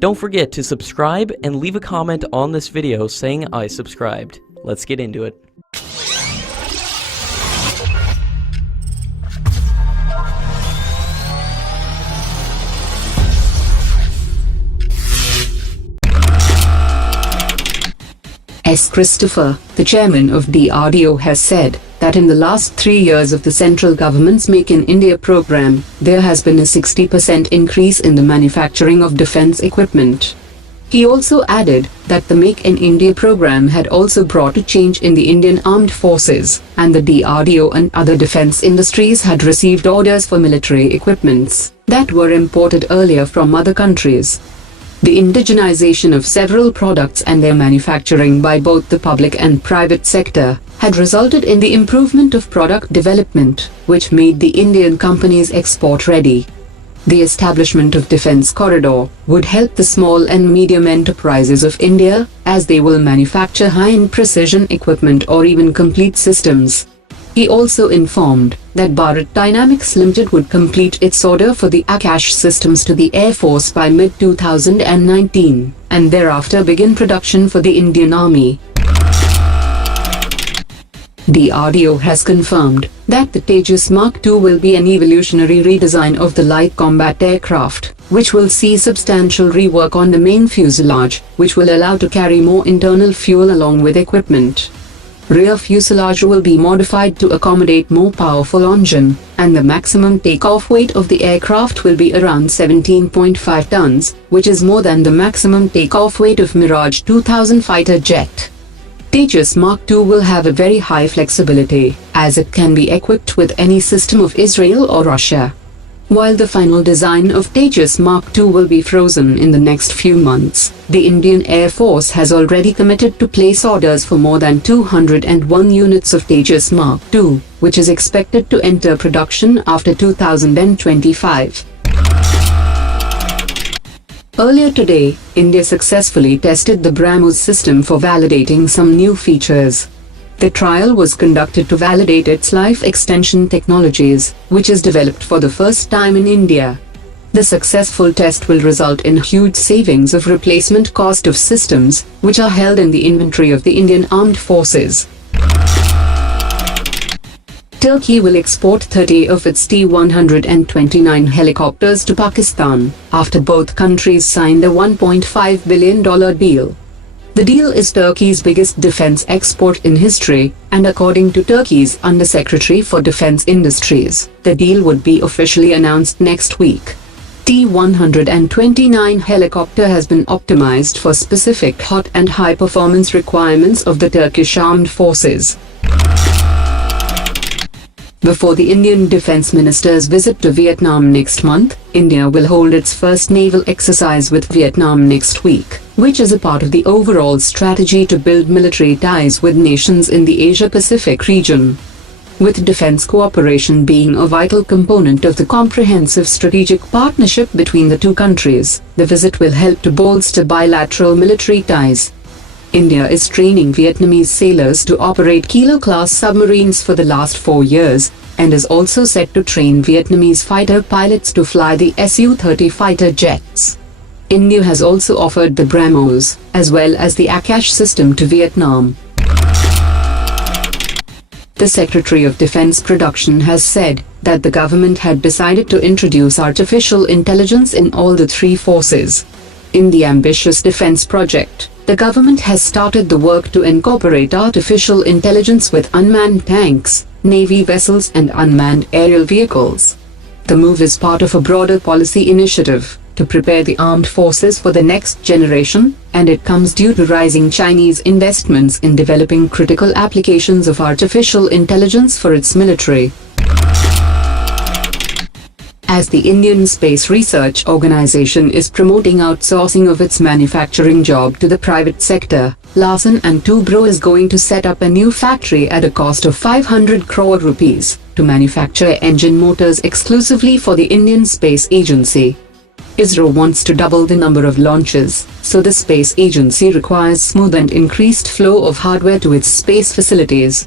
Don't forget to subscribe and leave a comment on this video saying I subscribed. Let's get into it. S. Christopher, the chairman of DRDO, has said that in the last 3 years of the central government's Make in India program, there has been a 60% increase in the manufacturing of defense equipment. He also added that the Make in India program had also brought a change in the Indian Armed Forces, and the DRDO and other defense industries had received orders for military equipments that were imported earlier from other countries. The indigenization of several products and their manufacturing by both the public and private sector had resulted in the improvement of product development, which made the Indian companies export ready. The establishment of Defence Corridor would help the small and medium enterprises of India, as they will manufacture high-end precision equipment or even complete systems. He also informed that Bharat Dynamics Limited would complete its order for the Akash systems to the Air Force by mid-2019, and thereafter begin production for the Indian Army. DRDO has confirmed that the Tejas Mark II will be an evolutionary redesign of the light combat aircraft, which will see substantial rework on the main fuselage, which will allow to carry more internal fuel along with equipment. Rear fuselage will be modified to accommodate more powerful engine, and the maximum takeoff weight of the aircraft will be around 17.5 tons, which is more than the maximum takeoff weight of Mirage 2000 fighter jet. Tejas Mark II will have a very high flexibility, as it can be equipped with any system of Israel or Russia. While the final design of Tejas Mark II will be frozen in the next few months, the Indian Air Force has already committed to place orders for more than 201 units of Tejas Mark II, which is expected to enter production after 2025. Earlier today, India successfully tested the BrahMos system for validating some new features. The trial was conducted to validate its life extension technologies, which is developed for the first time in India. The successful test will result in huge savings of replacement cost of systems, which are held in the inventory of the Indian Armed Forces. Turkey will export 30 of its T-129 helicopters to Pakistan, after both countries signed a $1.5 billion deal. The deal is Turkey's biggest defense export in history, and according to Turkey's Undersecretary for Defense Industries, the deal would be officially announced next week. T-129 helicopter has been optimized for specific hot and high performance requirements of the Turkish Armed Forces. Before the Indian Defence Minister's visit to Vietnam next month, India will hold its first naval exercise with Vietnam next week, which is a part of the overall strategy to build military ties with nations in the Asia-Pacific region. With defence cooperation being a vital component of the comprehensive strategic partnership between the two countries, the visit will help to bolster bilateral military ties. India is training Vietnamese sailors to operate Kilo-class submarines for the last 4 years, and is also set to train Vietnamese fighter pilots to fly the Su-30 fighter jets. India has also offered the BrahMos, as well as the Akash system to Vietnam. The Secretary of Defense Production has said that the government had decided to introduce artificial intelligence in all the 3 forces. In the ambitious defense project, the government has started the work to incorporate artificial intelligence with unmanned tanks, Navy vessels and unmanned aerial vehicles. The move is part of a broader policy initiative to prepare the armed forces for the next generation, and it comes due to rising Chinese investments in developing critical applications of artificial intelligence for its military. As the Indian Space Research Organisation is promoting outsourcing of its manufacturing job to the private sector, Larsen & Toubro is going to set up a new factory at a cost of 500 crore rupees to manufacture engine motors exclusively for the Indian Space Agency. ISRO wants to double the number of launches, so the Space Agency requires smooth and increased flow of hardware to its space facilities.